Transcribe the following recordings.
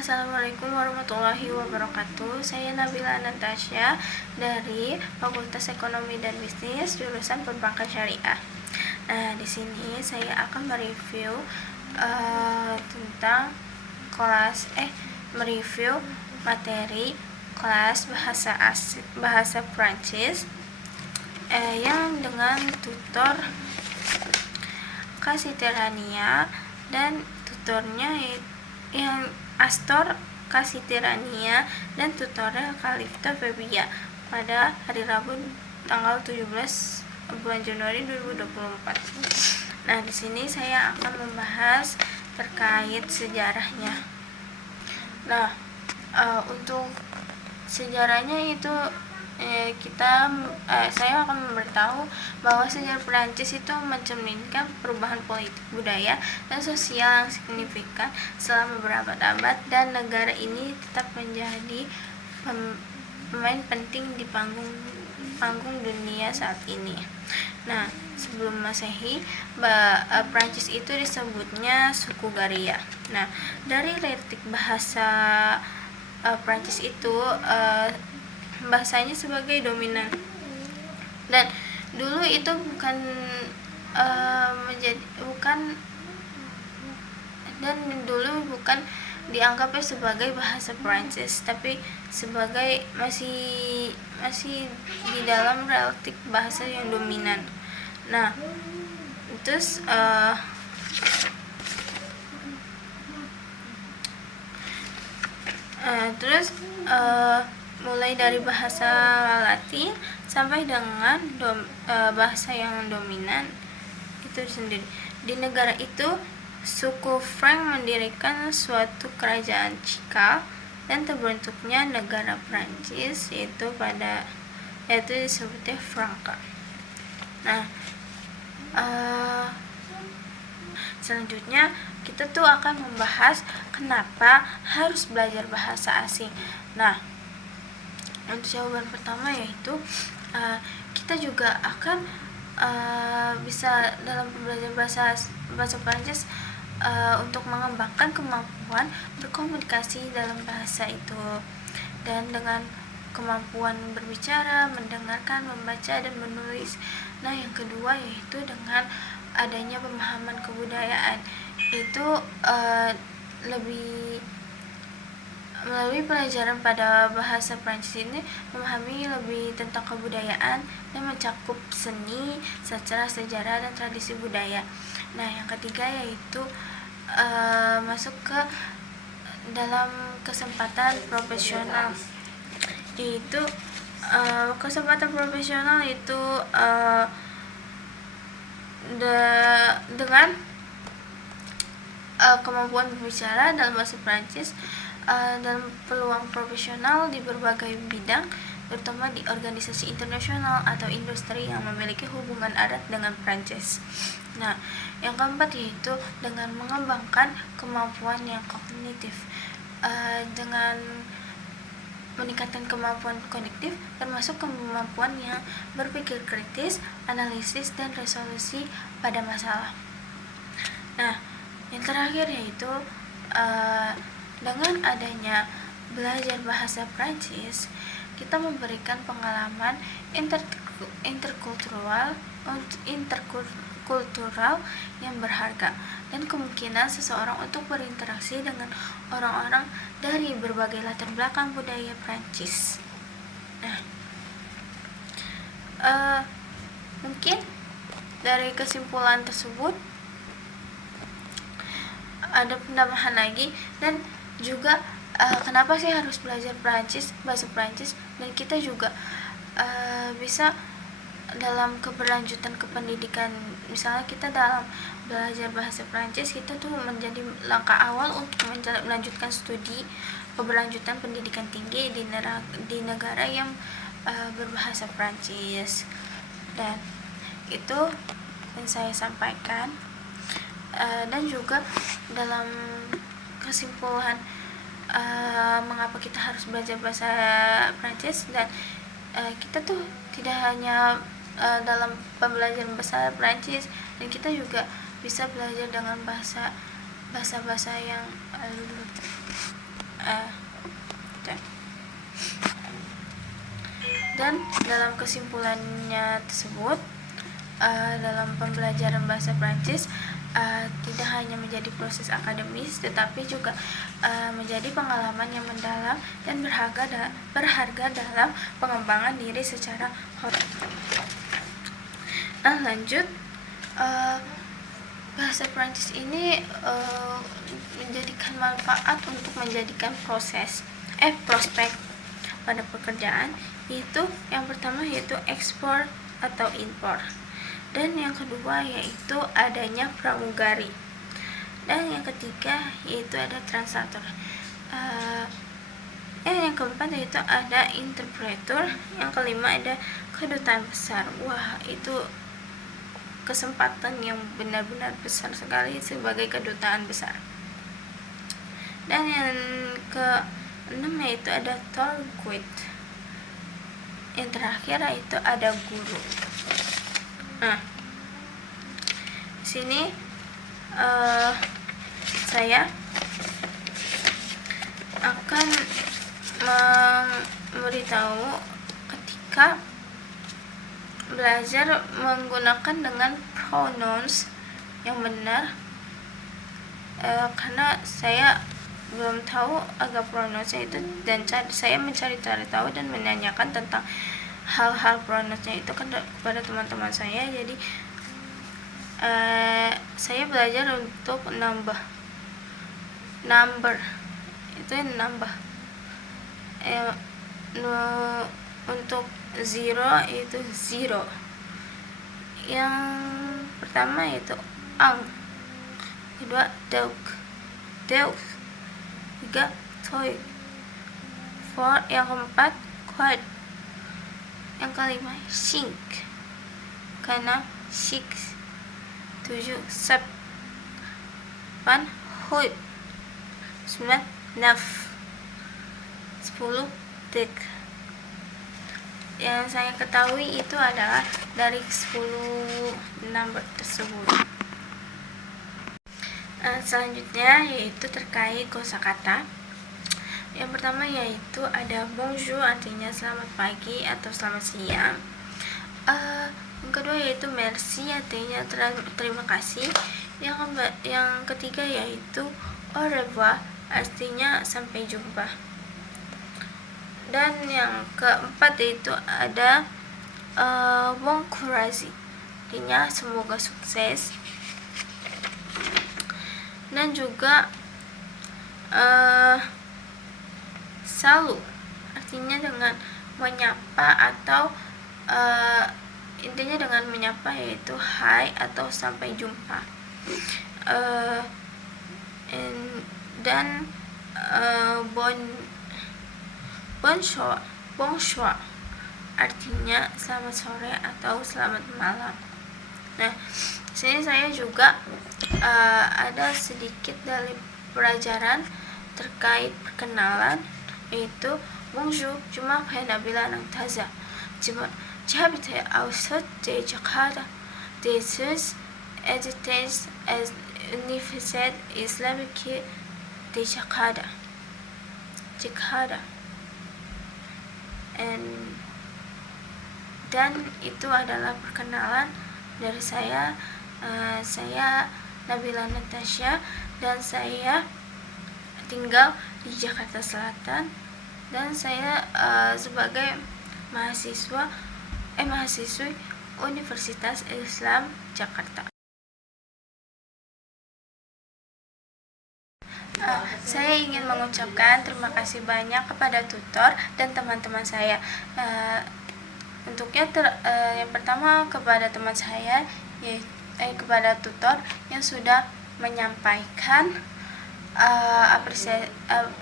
Assalamualaikum warahmatullahi wabarakatuh. Saya Nabila Natasha dari Fakultas Ekonomi dan Bisnis jurusan Perbankan Syariah. Nah, di sini saya akan mereview tentang mereview materi kelas bahasa Prancis yang dengan tutor Kasiterania dan tutornya yang Astor Kasitirania dan tutorial Kalifta Febia pada hari Rabu tanggal 17 bulan Januari 2024. Nah, di sini saya akan membahas terkait sejarahnya. Nah, untuk sejarahnya itu saya akan memberitahu bahwa sejarah Perancis itu mencerminkan perubahan politik, budaya, dan sosial yang signifikan selama berabad-abad, dan negara ini tetap menjadi pemain penting di panggung dunia saat ini. Nah, sebelum Masehi, Perancis itu disebutnya suku Garia. Nah, dari letik bahasa Perancis itu bahasanya sebagai dominan, dan dulu itu bukan dianggapnya sebagai bahasa Perancis, tapi sebagai masih di dalam relatif bahasa yang dominan. Nah, terus mulai dari bahasa Latin sampai dengan bahasa yang dominan itu sendiri. Di negara itu, suku Frank mendirikan suatu kerajaan cikal dan terbentuknya negara Prancis, yaitu disebutnya Franka. Nah, selanjutnya kita tuh akan membahas kenapa harus belajar bahasa asing. Nah, untuk jawaban pertama yaitu kita juga akan bisa dalam belajar bahasa Prancis untuk mengembangkan kemampuan berkomunikasi dalam bahasa itu, dan dengan kemampuan berbicara, mendengarkan, membaca, dan menulis. Nah, yang kedua yaitu dengan adanya pemahaman kebudayaan, itu melalui pelajaran pada bahasa Prancis ini memahami lebih tentang kebudayaan dan mencakup seni, sastra, sejarah, dan tradisi budaya. Nah, yang ketiga yaitu masuk ke dalam kesempatan profesional, yaitu kesempatan profesional itu dengan kemampuan berbicara dalam bahasa Prancis dalam peluang profesional di berbagai bidang, terutama di organisasi internasional atau industri yang memiliki hubungan erat dengan Prancis. Nah, yang keempat yaitu dengan mengembangkan kemampuan yang kognitif, dengan meningkatkan kemampuan kognitif termasuk kemampuan yang berpikir kritis, analisis, dan resolusi pada masalah. Nah, yang terakhir yaitu dengan adanya belajar bahasa Prancis, kita memberikan pengalaman interkultural yang berharga, dan kemungkinan seseorang untuk berinteraksi dengan orang-orang dari berbagai latar belakang budaya Prancis. Nah, mungkin dari kesimpulan tersebut ada penambahan lagi, dan juga kenapa sih harus belajar bahasa Prancis, dan kita juga bisa dalam keberlanjutan ke pendidikan. Misalnya kita dalam belajar bahasa Prancis, kita tuh menjadi langkah awal untuk melanjutkan studi keberlanjutan pendidikan tinggi di negara yang berbahasa Prancis. Dan itu yang saya sampaikan, dan juga dalam kesimpulan mengapa kita harus belajar bahasa Prancis, dan kita tuh tidak hanya dalam pembelajaran bahasa Prancis, dan kita juga bisa belajar dengan bahasa yang Dan dalam kesimpulannya tersebut, dalam pembelajaran bahasa Prancis tidak hanya menjadi proses akademis, tetapi juga menjadi pengalaman yang mendalam dan berharga dalam pengembangan diri secara holistik. Lanjut, bahasa Prancis ini menjadikan manfaat untuk menjadikan prospek pada pekerjaan, yaitu yang pertama yaitu ekspor atau impor, dan yang kedua yaitu adanya pramugari, dan yang ketiga yaitu ada translator, yang keempat yaitu ada interpreter, yang kelima ada kedutaan besar. Wah, itu kesempatan yang benar-benar besar sekali sebagai kedutaan besar. Dan yang keenam yaitu ada tourguide. Yang terakhir yaitu ada guru. Di sini saya akan memberitahu ketika belajar menggunakan dengan pronouns yang benar, karena saya belum tahu agak pronounsnya itu, dan saya mencari-cari tahu dan menanyakan tentang hal-hal pronounsnya itu kepada teman-teman saya. Jadi saya belajar untuk number itu nambah, untuk zero itu zero. Yang pertama itu ang, kedua dog, tiga toy, yang keempat quad, yang kelima sink, keenam six, 7 sep, 8 hood, 9 naf, 10 dek. Yang saya ketahui itu adalah dari 10 number tersebut. Selanjutnya yaitu terkait kosakata. Yang pertama yaitu ada bonjour, artinya selamat pagi atau selamat siang. Yang kedua yaitu merci, artinya terima kasih. Yang ketiga yaitu au revoir, artinya sampai jumpa. Dan yang keempat yaitu ada bon courage, artinya semoga sukses. Dan juga salut, artinya dengan menyapa atau intinya dengan menyapa yaitu hai atau sampai jumpa. Dan bonsoir, artinya selamat sore atau selamat malam. Nah, sini saya juga ada sedikit dari pelajaran terkait perkenalan, yaitu bonjour, cuma Nabila Nangtaza. جابت أوسط جاكرتا ديسوس editors as University Islamic di Jakarta. Dan itu adalah perkenalan dari saya. Saya Nabila Natasha, dan saya tinggal di Jakarta Selatan, dan saya sebagai mahasiswi Universitas Islam Jakarta. Saya ingin mengucapkan terima kasih banyak kepada tutor dan teman-teman saya. Untuknya yang pertama kepada teman saya, kepada tutor yang sudah menyampaikan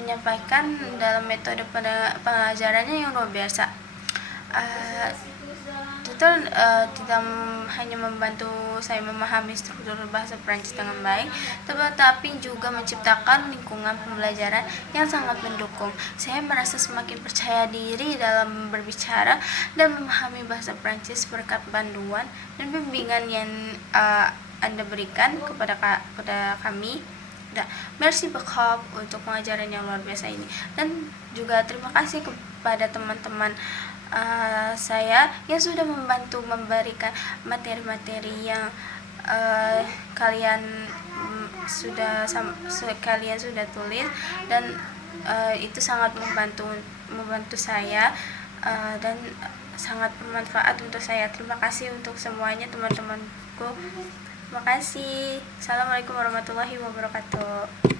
menyampaikan dalam metode pengajarannya yang luar biasa. Tutor tidak hanya membantu saya memahami struktur bahasa Prancis dengan baik, tetapi juga menciptakan lingkungan pembelajaran yang sangat mendukung. Saya merasa semakin percaya diri dalam berbicara dan memahami bahasa Prancis berkat panduan dan bimbingan yang Anda berikan kepada kami merci beaucoup untuk pengajaran yang luar biasa ini. Dan juga terima kasih kepada teman-teman saya yang sudah membantu memberikan materi-materi yang kalian sudah tulis, dan itu sangat membantu saya dan sangat bermanfaat untuk saya. Terima kasih untuk semuanya teman-temanku. Terima kasih. Assalamualaikum warahmatullahi wabarakatuh.